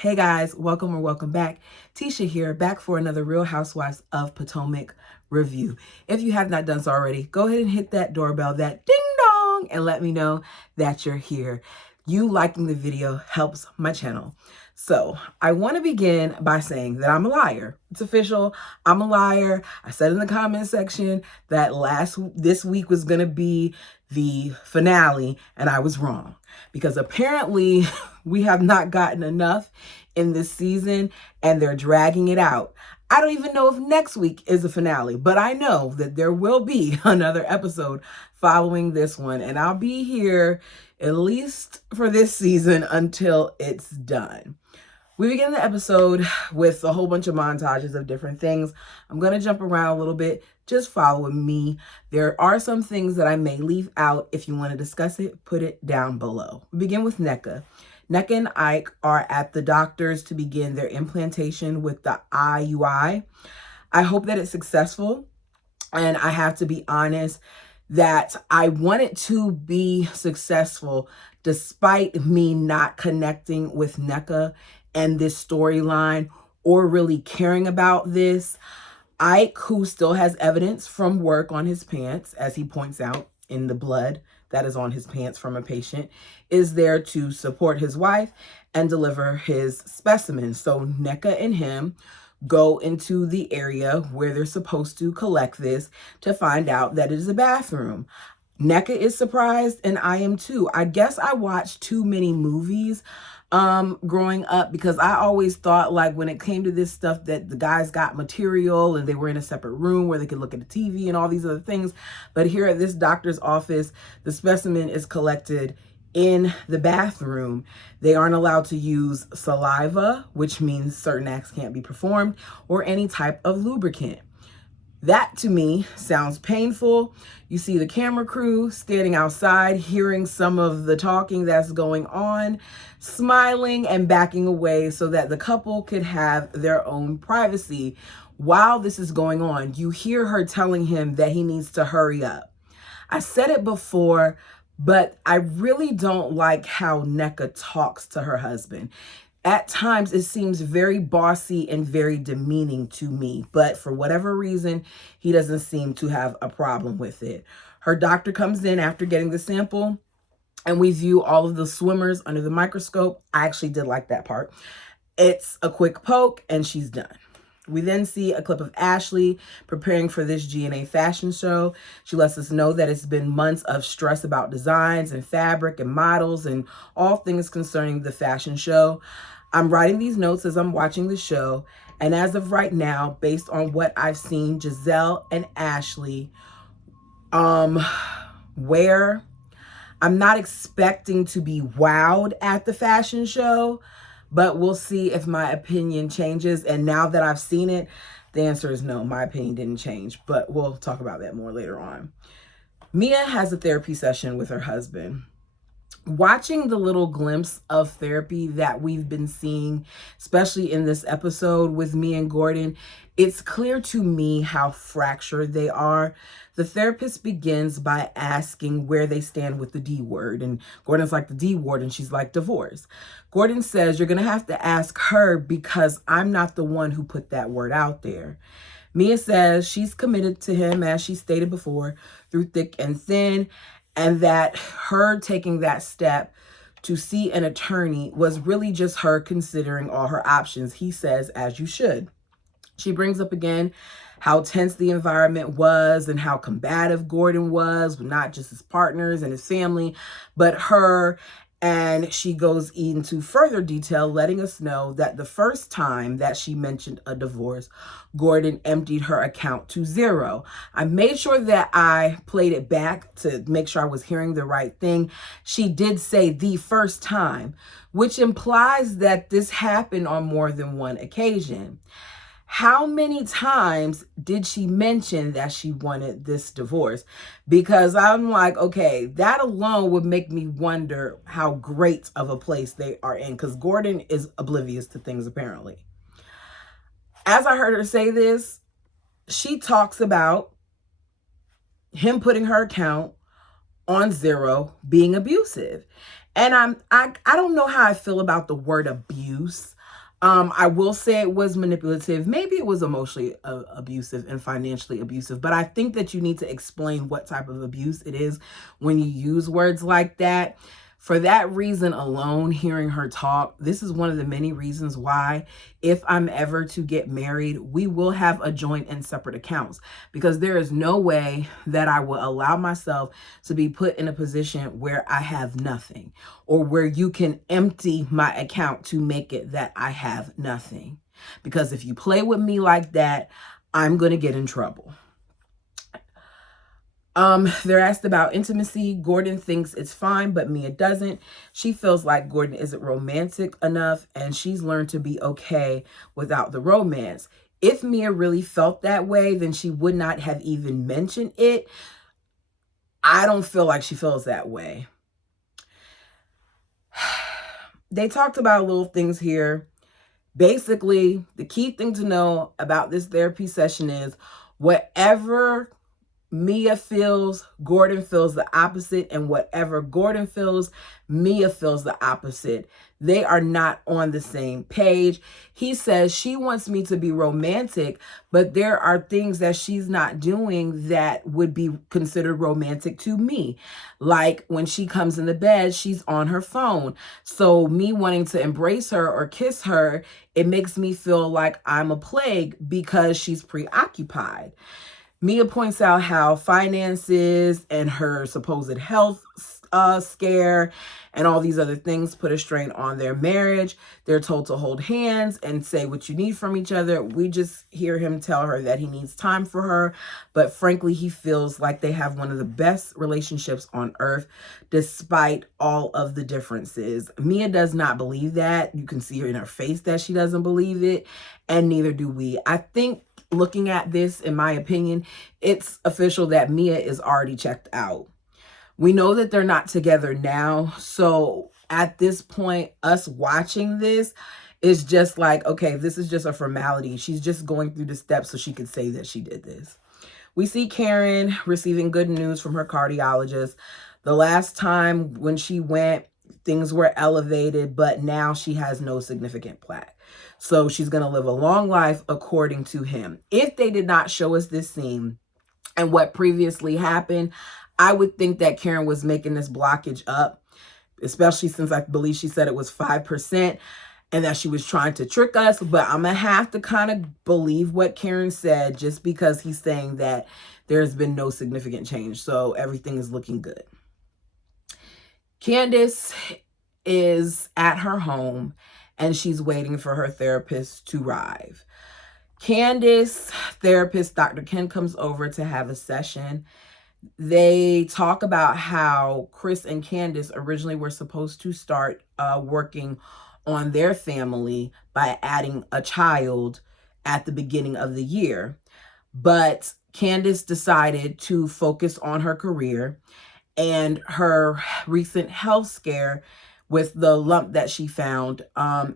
Hey guys, welcome or welcome back. Tisha here, back for another Real Housewives of Potomac review. If you have not done so already, go ahead and hit that doorbell, that ding dong, and let me know that you're here. You liking the video helps my channel. So I want to begin by saying that I'm a liar. It's official. I'm a liar. I said in the comment section that this week was going to be the finale, and I was wrong because apparently we have not gotten enough in this season and they're dragging it out. I don't even know if next week is a finale, but I know that there will be another episode following this one, and I'll be here at least for this season until it's done. We begin the episode with a whole bunch of montages of different things. I'm going to jump around a little bit. Just follow me. There are some things that I may leave out. If you want to discuss it, put it down below. We begin with Nneka. Nneka and Ike are at the doctor's to begin their implantation with the IUI. I hope that it's successful. And I have to be honest that I want it to be successful despite me not connecting with Nneka and this storyline or really caring about this. Ike, who still has evidence from work on his pants, as he points out in the blood that is on his pants from a patient, is there to support his wife and deliver his specimens. So Nneka and him go into the area where they're supposed to collect this to find out that it is a bathroom. Nneka is surprised and I am too. I guess I watched too many movies growing up, because I always thought, like, when it came to this stuff, that the guys got material and they were in a separate room where they could look at the TV and all these other things. But here at this doctor's office, the specimen is collected in the bathroom. They aren't allowed to use saliva, which means certain acts can't be performed, or any type of lubricant. That to me sounds painful. You see the camera crew standing outside, hearing some of the talking that's going on, smiling and backing away so that the couple could have their own privacy. While this is going on, you hear her telling him that he needs to hurry up. I said it before, but I really don't like how Nneka talks to her husband. At times, it seems very bossy and very demeaning to me, but for whatever reason, he doesn't seem to have a problem with it. Her doctor comes in after getting the sample, and we view all of the swimmers under the microscope. I actually did like that part. It's a quick poke, and she's done. We then see a clip of Ashley preparing for this GNA fashion show. She lets us know that it's been months of stress about designs and fabric and models and all things concerning the fashion show. I'm writing these notes as I'm watching the show, and as of right now, based on what I've seen Giselle and Ashley wear, I'm not expecting to be wowed at the fashion show, but we'll see if my opinion changes. And now that I've seen it, the answer is no, my opinion didn't change, but we'll talk about that more later on. Mia has a therapy session with her husband. Watching the little glimpse of therapy that we've been seeing, especially in this episode with Mia and Gordon, it's clear to me how fractured they are. The therapist begins by asking where they stand with the D word, and Gordon's like, the D word, and she's like, divorce. Gordon says, you're going to have to ask her because I'm not the one who put that word out there. Mia says she's committed to him, as she stated before, through thick and thin, and that her taking that step to see an attorney was really just her considering all her options. He says, as you should. She brings up again how tense the environment was and how combative Gordon was with not just his partners and his family, but her. And she goes into further detail, letting us know that the first time that she mentioned a divorce, Gordon emptied her account to zero. I made sure that I played it back to make sure I was hearing the right thing. She did say the first time, which implies that this happened on more than one occasion. How many times did she mention that she wanted this divorce? Because I'm like, okay, that alone would make me wonder how great of a place they are in, because Gordon is oblivious to things apparently. As I heard her say this, she talks about him putting her account on zero, being abusive. And I don't know how I feel about the word abuse. I will say it was manipulative. Maybe it was emotionally abusive and financially abusive, but I think that you need to explain what type of abuse it is when you use words like that. For that reason alone, hearing her talk, this is one of the many reasons why, if I'm ever to get married, we will have a joint and separate accounts, because there is no way that I will allow myself to be put in a position where I have nothing, or where you can empty my account to make it that I have nothing. Because if you play with me like that, I'm going to get in trouble. They're asked about intimacy. Gordon thinks it's fine, but Mia doesn't. She feels like Gordon isn't romantic enough, and she's learned to be okay without the romance. If Mia really felt that way, then she would not have even mentioned it. I don't feel like she feels that way. They talked about little things here. Basically, the key thing to know about this therapy session is whatever Mia feels, Gordon feels the opposite, and whatever Gordon feels, Mia feels the opposite. They are not on the same page. He says she wants me to be romantic, but there are things that she's not doing that would be considered romantic to me. Like when she comes in the bed, she's on her phone. So me wanting to embrace her or kiss her, it makes me feel like I'm a plague because she's preoccupied. Mia points out how finances and her supposed health scare and all these other things put a strain on their marriage. They're told to hold hands and say what you need from each other. We just hear him tell her that he needs time for her. But frankly, he feels like they have one of the best relationships on earth, despite all of the differences. Mia does not believe that. You can see her in her face that she doesn't believe it, and neither do we. I think looking at this, in my opinion, it's official that Mia is already checked out. We know that they're not together now. So at this point, us watching this is just like, okay, this is just a formality. She's just going through the steps so she could say that she did this. We see Karen receiving good news from her cardiologist. The last time when she went, things were elevated, but now she has no significant plaque. So she's going to live a long life according to him. If they did not show us this scene and what previously happened, I would think that Karen was making this blockage up, especially since I believe she said it was 5% and that she was trying to trick us. But I'm going to have to kind of believe what Karen said, just because he's saying that there's been no significant change. So everything is looking good. Candace is at her home and she's waiting for her therapist to arrive. Candace, therapist Dr. Ken, comes over to have a session. They talk about how Chris and Candace originally were supposed to start working on their family by adding a child at the beginning of the year. But Candace decided to focus on her career, and her recent health scare with the lump that she found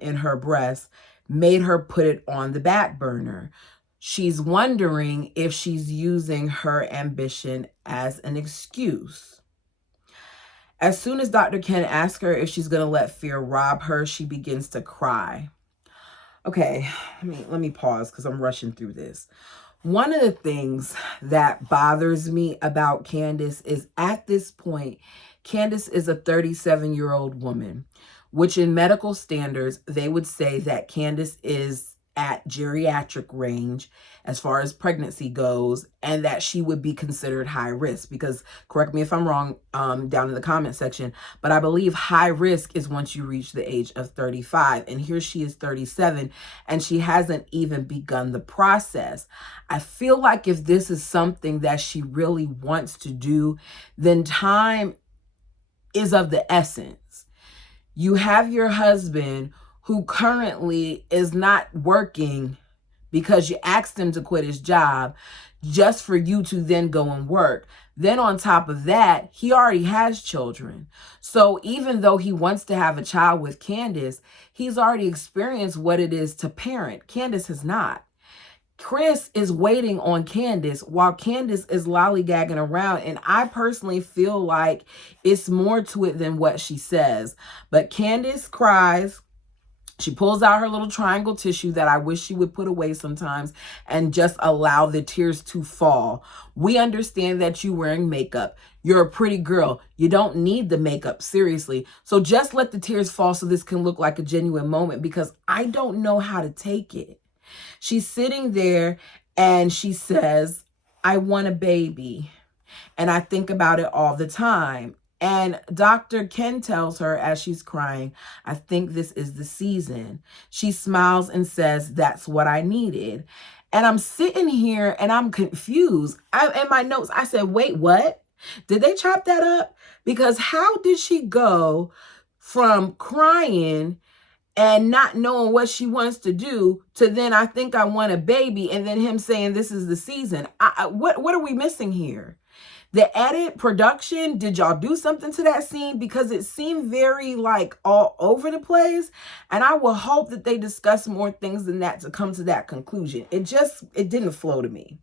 in her breast made her put it on the back burner. She's wondering if she's using her ambition as an excuse. As soon as Dr. Ken asks her if she's going to let fear rob her, she begins to cry. Okay, let me pause because I'm rushing through this. One of the things that bothers me about Candace is, at this point, Candace is a 37-year-old woman, which in medical standards, they would say that Candace is at geriatric range as far as pregnancy goes, and that she would be considered high risk. Because, correct me if I'm wrong down in the comment section, but I believe high risk is once you reach the age of 35, and here she is 37 and she hasn't even begun the process. I feel like if this is something that she really wants to do, then time is of the essence. You have your husband who currently is not working because you asked him to quit his job just for you to then go and work. Then on top of that, he already has children. So even though he wants to have a child with Candace, he's already experienced what it is to parent. Candace has not. Chris is waiting on Candace while Candace is lollygagging around. And I personally feel like it's more to it than what she says. But Candace cries. She pulls out her little triangle tissue that I wish she would put away sometimes and just allow the tears to fall. We understand that you're wearing makeup. You're a pretty girl. You don't need the makeup, seriously. So just let the tears fall so this can look like a genuine moment, because I don't know how to take it. She's sitting there and she says, I want a baby. And I think about it all the time. And Dr. Ken tells her as she's crying, I think this is the season. She smiles and says, that's what I needed. And I'm sitting here and I'm confused. In my notes, I said, wait, what? Did they chop that up? Because how did she go from crying and not knowing what she wants to do to then I think I want a baby, and then him saying this is the season? What are we missing here? The edit, production, did y'all do something to that scene? Because it seemed very like all over the place. And I will hope that they discuss more things than that to come to that conclusion. It didn't flow to me.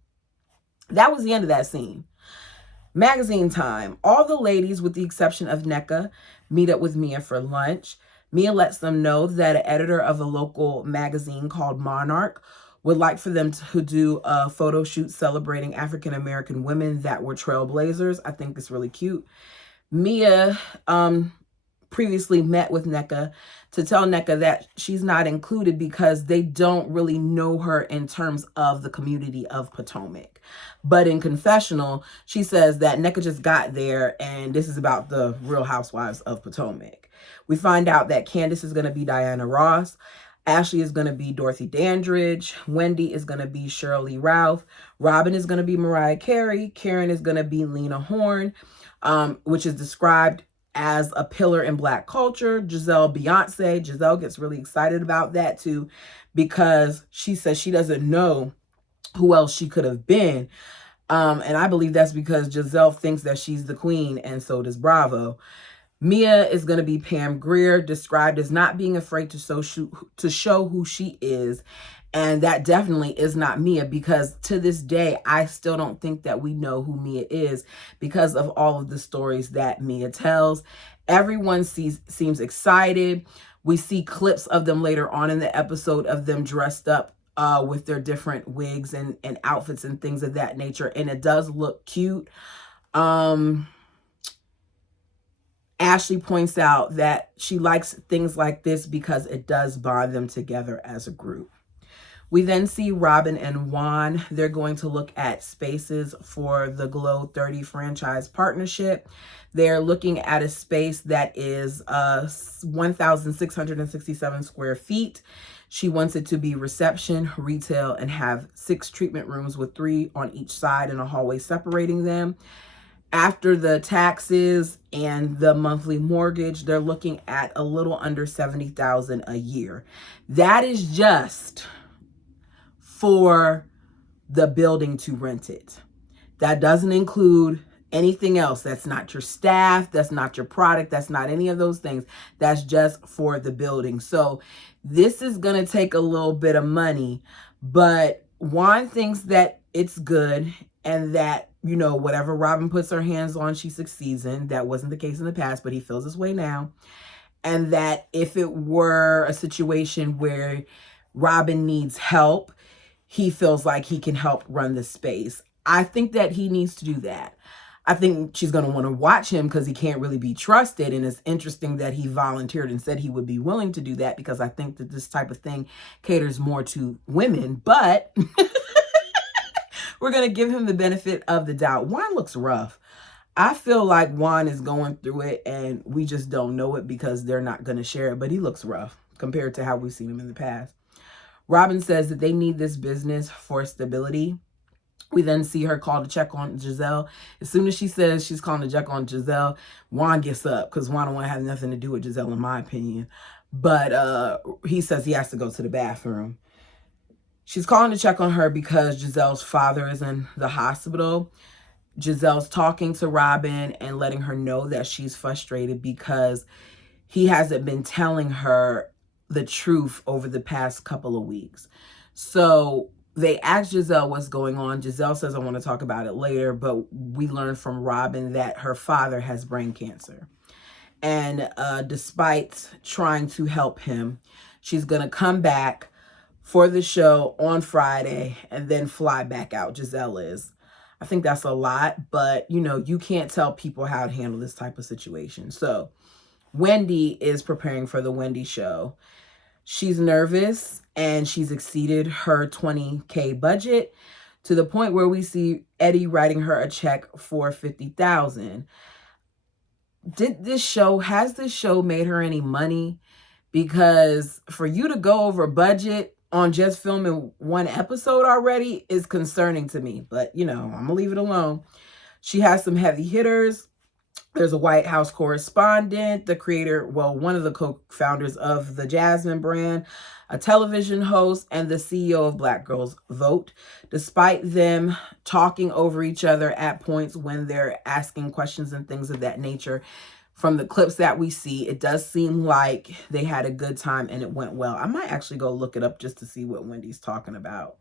That was the end of that scene. Magazine time. All the ladies, with the exception of NECA, meet up with Mia for lunch. Mia lets them know that an editor of a local magazine called Monarch would like for them to do a photo shoot celebrating African-American women that were trailblazers. I think it's really cute. Mia previously met with NECA to tell NECA that she's not included because they don't really know her in terms of the community of Potomac. But in confessional, she says that NECA just got there and this is about the Real Housewives of Potomac. We find out that Candace is going to be Diana Ross. Ashley is going to be Dorothy Dandridge. Wendy is going to be Shirley Ralph. Robin is going to be Mariah Carey. Karen is going to be Lena Horne, which is described as a pillar in Black culture. Giselle Beyonce. Giselle gets really excited about that too, because she says she doesn't know who else she could have been. And I believe that's because Giselle thinks that she's the queen, and so does Bravo. Mia is going to be Pam Grier, described as not being afraid to show who she is. And that definitely is not Mia, because to this day, I still don't think that we know who Mia is because of all of the stories that Mia tells. Everyone seems excited. We see clips of them later on in the episode of them dressed up with their different wigs and outfits and things of that nature. And it does look cute. Ashley points out that she likes things like this because it does bond them together as a group. We then see Robin and Juan. They're going to look at spaces for the Glow 30 franchise partnership. They're looking at a space that is 1,667 square feet. She wants it to be reception, retail, and have 6 treatment rooms with 3 on each side and a hallway separating them. After the taxes and the monthly mortgage, they're looking at a little under $70,000 a year. That is just for the building to rent it. That doesn't include anything else. That's not your staff. That's not your product. That's not any of those things. That's just for the building. So this is going to take a little bit of money, but Juan thinks that it's good and that, you know, whatever Robin puts her hands on, she succeeds in. That wasn't the case in the past, but he feels this way now. And that if it were a situation where Robin needs help, he feels like he can help run the space. I think that he needs to do that. I think she's going to want to watch him because he can't really be trusted. And it's interesting that he volunteered and said he would be willing to do that, because I think that this type of thing caters more to women. But we're going to give him the benefit of the doubt. Juan looks rough. I feel like Juan is going through it and we just don't know it because they're not going to share it. But he looks rough compared to how we've seen him in the past. Robin says that they need this business for stability. We then see her call to check on Giselle. As soon as she says she's calling to check on Giselle, Juan gets up because Juan don't want to have nothing to do with Giselle, in my opinion. But he says he has to go to the bathroom. She's calling to check on her because Giselle's father is in the hospital. Giselle's talking to Robin and letting her know that she's frustrated because he hasn't been telling her the truth over the past couple of weeks. So they asked Giselle what's going on. Giselle says, I want to talk about it later, but we learned from Robin that her father has brain cancer. And despite trying to help him, She's going to come back for the show on Friday and then fly back out. Giselle is. I think that's a lot, but you know, you can't tell people how to handle this type of situation. So Wendy is preparing for the Wendy show. She's nervous and she's exceeded her $20K budget to the point where we see Eddie writing her a check for $50,000. Has this show made her any money? Because for you to go over budget on just filming one episode already is concerning to me. But, you know, I'm going to leave it alone. She has some heavy hitters. There's a White House correspondent, the creator, well, one of the co-founders of the Jasmine brand, a television host, and the CEO of Black Girls Vote. Despite them talking over each other at points when they're asking questions and things of that nature, from the clips that we see, it does seem like they had a good time and it went well. I might actually go look it up just to see what Wendy's talking about.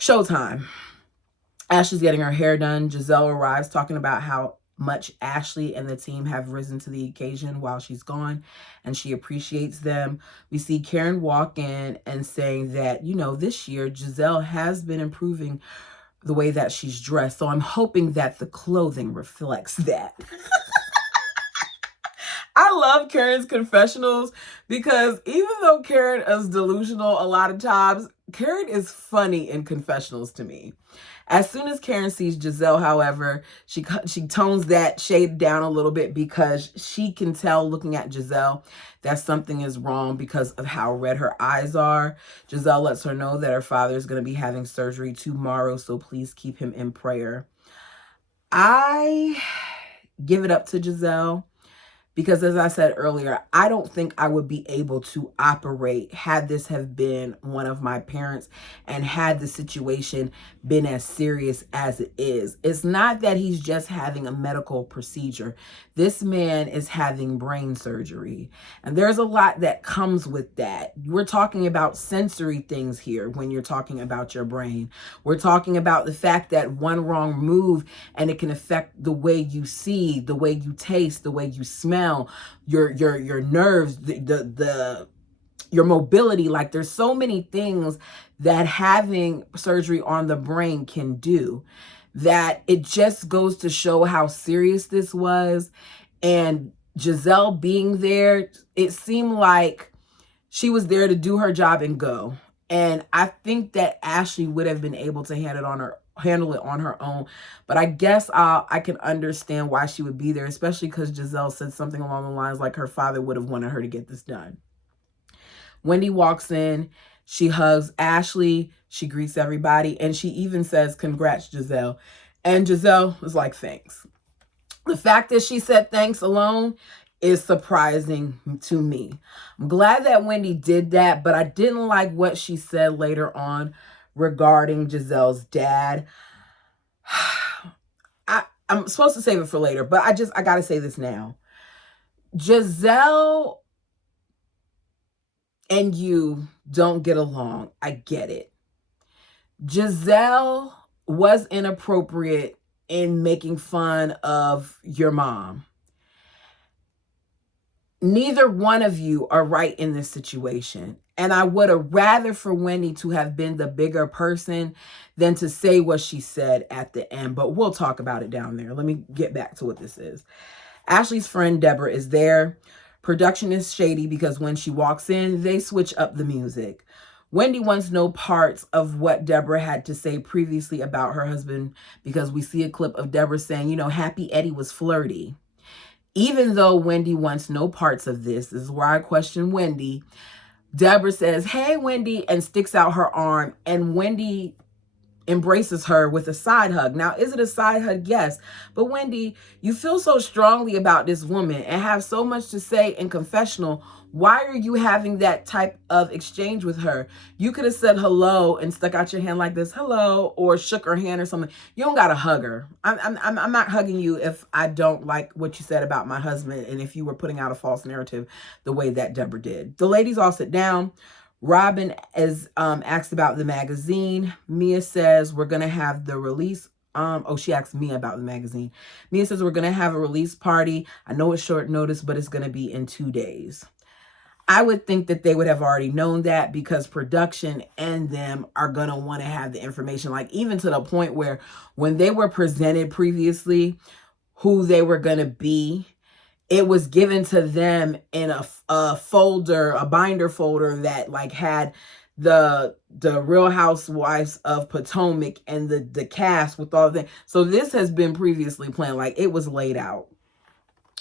Showtime. Ashley's getting her hair done. Giselle arrives talking about how much Ashley and the team have risen to the occasion while she's gone, and she appreciates them. We see Karen walk in and saying that, you know, this year Giselle has been improving the way that she's dressed. So I'm hoping that the clothing reflects that. I love Karen's confessionals because even though Karen is delusional a lot of times, Karen is funny in confessionals to me. As soon as Karen sees Giselle, however, she tones that shade down a little bit because she can tell looking at Giselle that something is wrong because of how red her eyes are. Giselle lets her know that her father is going to be having surgery tomorrow, so please keep him in prayer. I give it up to Giselle. Because as I said earlier, I don't think I would be able to operate had this have been one of my parents and had the situation been as serious as it is. It's not that he's just having a medical procedure. This man is having brain surgery. And there's a lot that comes with that. We're talking about sensory things here when you're talking about your brain. We're talking about the fact that one wrong move and it can affect the way you see, the way you taste, the way you smell, your nerves, your mobility. Like there's so many things that having surgery on the brain can do, that it just goes to show how serious this was. And Giselle being there, it seemed like she was there to do her job and go. And I think that Ashley would have been able to handle it on her own. But I guess I can understand why she would be there, especially because Giselle said something along the lines like her father would have wanted her to get this done. Wendy walks in, she hugs Ashley, she greets everybody, and she even says, "Congrats, Giselle." And Giselle was like, "Thanks." The fact that she said thanks alone is surprising to me. I'm glad that Wendy did that, but I didn't like what she said later on regarding Giselle's dad. I'm supposed to save it for later, but I got to say this now. Giselle and you don't get along. I get it. Giselle was inappropriate in making fun of your mom. Neither one of you are right in this situation. And I would have rather for Wendy to have been the bigger person than to say what she said at the end. But we'll talk about it down there. Let me get back to what this is. Ashley's friend Deborah is there. Production is shady because when she walks in, they switch up the music. Wendy wants no parts of what Deborah had to say previously about her husband because we see a clip of Deborah saying, you know, Happy Eddie was flirty. Even though Wendy wants no parts of this is where I question Wendy. Deborah says, "Hey, Wendy," and sticks out her arm, and Wendy embraces her with a side hug. Now, is it a side hug? Yes. But Wendy, you feel so strongly about this woman and have so much to say in confessional. Why are you having that type of exchange with her? You could have said hello and stuck out your hand like this, hello, or shook her hand or something. You don't got to hug her. I'm not hugging you if I don't like what you said about my husband and if you were putting out a false narrative the way that Deborah did. The ladies all sit down. Robin is asked about the magazine. Mia says we're going to have the release. She asked Mia about the magazine. Mia says we're going to have a release party. I know it's short notice, but it's going to be in 2 days. I would think that they would have already known that, because production and them are going to want to have the information, like even to the point where when they were presented previously who they were going to be, it was given to them in a folder, a binder folder that like had the Real Housewives of Potomac and the cast with all the things. So this has been previously planned, like it was laid out.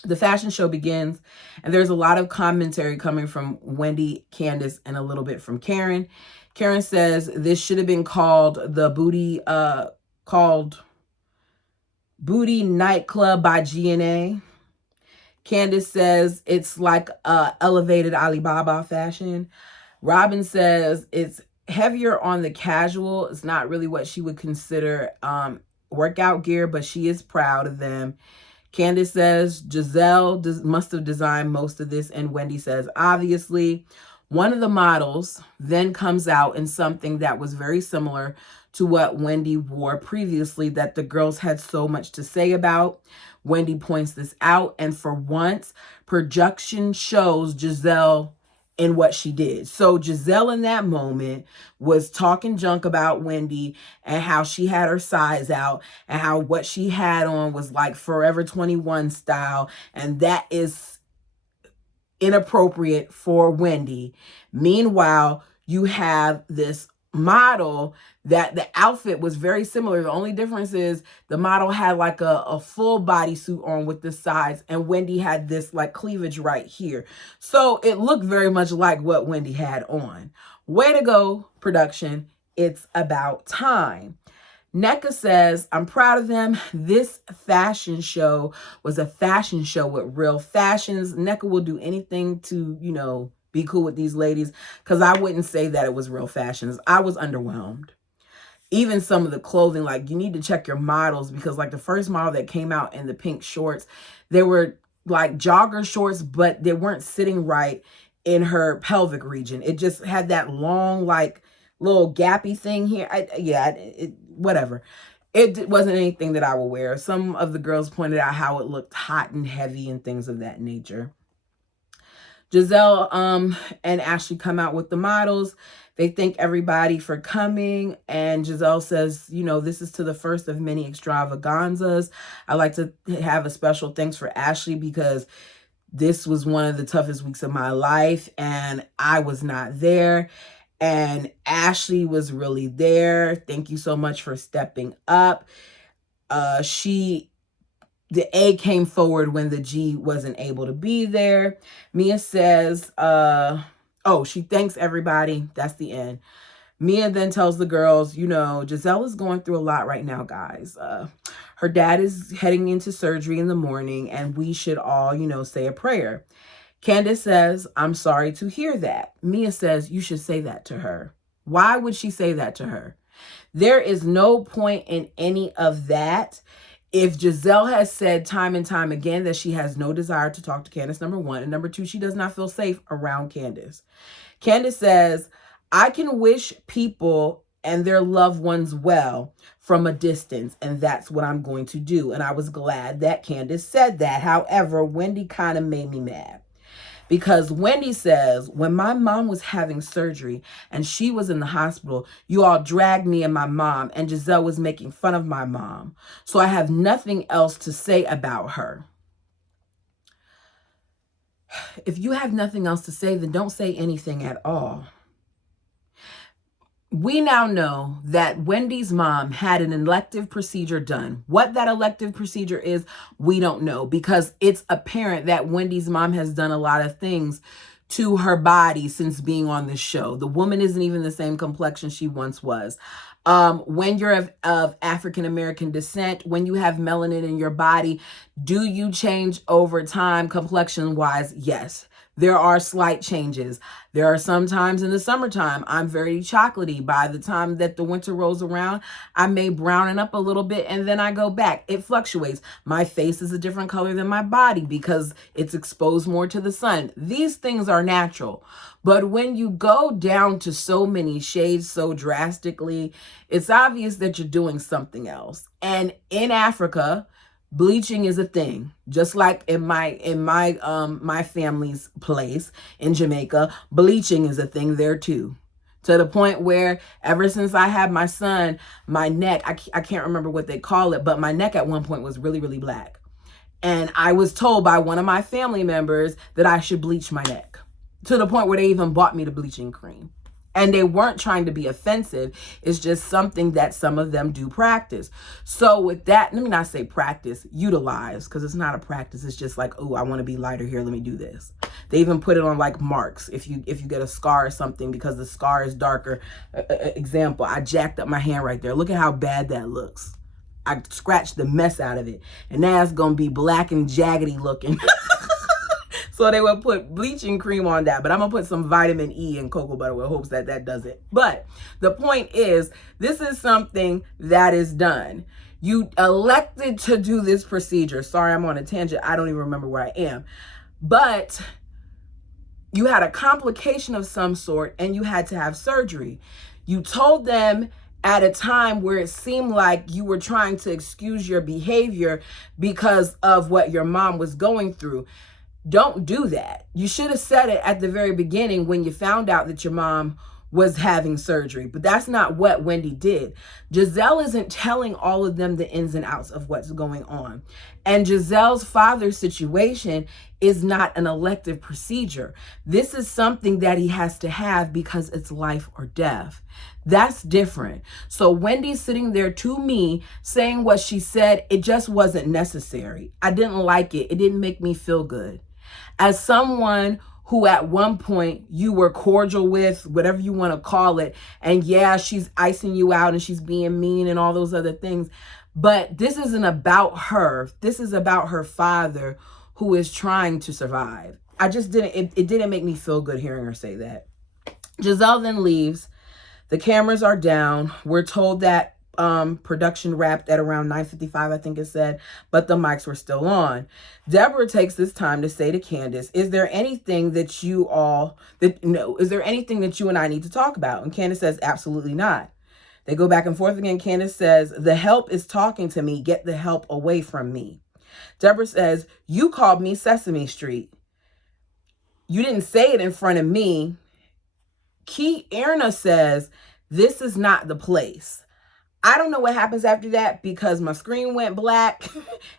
The fashion show begins, and there's a lot of commentary coming from Wendy, Candace, and a little bit from Karen. Karen says this should have been called the Booty Nightclub by GNA. Candace says it's like elevated Alibaba fashion. Robin says it's heavier on the casual. It's not really what she would consider workout gear, but she is proud of them. Candace says Giselle must have designed most of this, and Wendy says obviously. One of the models then comes out in something that was very similar to what Wendy wore previously that the girls had so much to say about. Wendy points this out, and for once, production shows Giselle in what she did. So Giselle in that moment was talking junk about Wendy and how she had her size out and how what she had on was like Forever 21 style, and that is inappropriate for Wendy. Meanwhile, you have this model that the outfit was very similar. The only difference is the model had like a full bodysuit on with the sides, and Wendy had this like cleavage right here. So it looked very much like what Wendy had on. Way to go, production. It's about time. NECA says, I'm proud of them. This fashion show was a fashion show with real fashions. NECA will do anything to, you know, be cool with these ladies, because I wouldn't say that it was real fashions. I was underwhelmed. Even some of the clothing, like you need to check your models, because like the first model that came out in the pink shorts, they were like jogger shorts, but they weren't sitting right in her pelvic region. It just had that long, like little gappy thing here. Whatever. It wasn't anything that I would wear. Some of the girls pointed out how it looked hot and heavy and things of that nature. Giselle and Ashley come out with the models. They thank everybody for coming. And Giselle says, you know, this is to the first of many extravaganzas. I like to have a special thanks for Ashley, because this was one of the toughest weeks of my life and I was not there. And Ashley was really there. Thank you so much for stepping up. The A came forward when the G wasn't able to be there. Mia says, she thanks everybody. That's the end. Mia then tells the girls, you know, Giselle is going through a lot right now, guys. Her dad is heading into surgery in the morning, and we should all, you know, say a prayer. Candace says, I'm sorry to hear that. Mia says, you should say that to her. Why would she say that to her? There is no point in any of that. If Giselle has said time and time again that she has no desire to talk to Candace, number one, and number two, she does not feel safe around Candace. Candace says, I can wish people and their loved ones well from a distance, and that's what I'm going to do. And I was glad that Candace said that. However, Wendy kind of made me mad. Because Wendy says, when my mom was having surgery and she was in the hospital, you all dragged me and my mom, and Giselle was making fun of my mom. So I have nothing else to say about her. If you have nothing else to say, then don't say anything at all. We now know that Wendy's mom had an elective procedure done. What that elective procedure is, we don't know, because it's apparent that Wendy's mom has done a lot of things to her body since being on the show. The woman isn't even the same complexion she once was. When you're of African-American descent, when you have melanin in your body, do you change over time complexion-wise? Yes. There are slight changes. There are some times in the summertime, I'm very chocolatey. By the time that the winter rolls around, I may brownen up a little bit and then I go back. It fluctuates. My face is a different color than my body because it's exposed more to the sun. These things are natural. But when you go down to so many shades so drastically, it's obvious that you're doing something else. And in Africa, Bleaching is a thing. Just like in my family's place in Jamaica, bleaching is a thing there too. To the point where ever since I had my son, my neck, I can't remember what they call it, but my neck at one point was really, really black. And I was told by one of my family members that I should bleach my neck, to the point where they even bought me the bleaching cream. And they weren't trying to be offensive. It's just something that some of them do practice. So with that, let me not say practice, utilize, because it's not a practice. It's just like, oh, I want to be lighter here. Let me do this. They even put it on like marks. If you get a scar or something because the scar is darker. Example, I jacked up my hand right there. Look at how bad that looks. I scratched the mess out of it. And now it's going to be black and jaggedy looking. So they would put bleaching cream on that. But I'm going to put some vitamin E and cocoa butter with hopes that that does it. But the point is, this is something that is done. You elected to do this procedure. Sorry, I'm on a tangent. I don't even remember where I am. But you had a complication of some sort and you had to have surgery. You told them at a time where it seemed like you were trying to excuse your behavior because of what your mom was going through. Don't do that. You should have said it at the very beginning when you found out that your mom was having surgery. But that's not what Wendy did. Giselle isn't telling all of them the ins and outs of what's going on. And Giselle's father's situation is not an elective procedure. This is something that he has to have because it's life or death. That's different. So Wendy's sitting there to me saying what she said, it just wasn't necessary. I didn't like it. It didn't make me feel good. As someone who at one point you were cordial with, whatever you want to call it, and yeah, she's icing you out and she's being mean and all those other things, but this isn't about her. This is about her father who is trying to survive. It didn't make me feel good hearing her say that. Giselle then leaves. The cameras are down. We're told that production wrapped at around 9:55, I think it said, but the mics were still on. Deborah takes this time to say to Candace, is there anything that you and I need to talk about? And Candace says, absolutely not. They go back and forth again. Candace says, the help is talking to me. Get the help away from me. Deborah says, you called me Sesame Street. You didn't say it in front of me. Erna says, this is not the place. I don't know what happens after that because my screen went black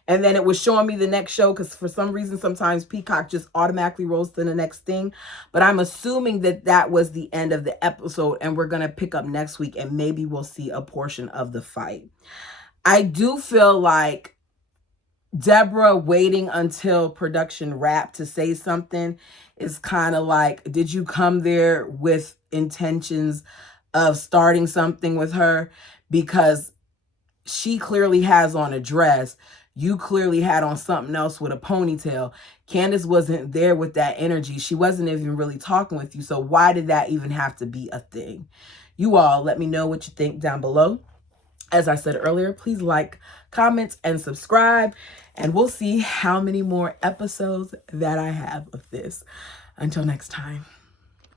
and then it was showing me the next show because for some reason, sometimes Peacock just automatically rolls to the next thing. But I'm assuming that that was the end of the episode and we're going to pick up next week and maybe we'll see a portion of the fight. I do feel like Deborah waiting until production wrapped to say something is kind of like, did you come there with intentions of starting something with her? Because she clearly has on a dress. You clearly had on something else with a ponytail. Candace wasn't there with that energy. She wasn't even really talking with you. So why did that even have to be a thing? You all let me know what you think down below. As I said earlier, please like, comment, and subscribe. And we'll see how many more episodes that I have of this. Until next time.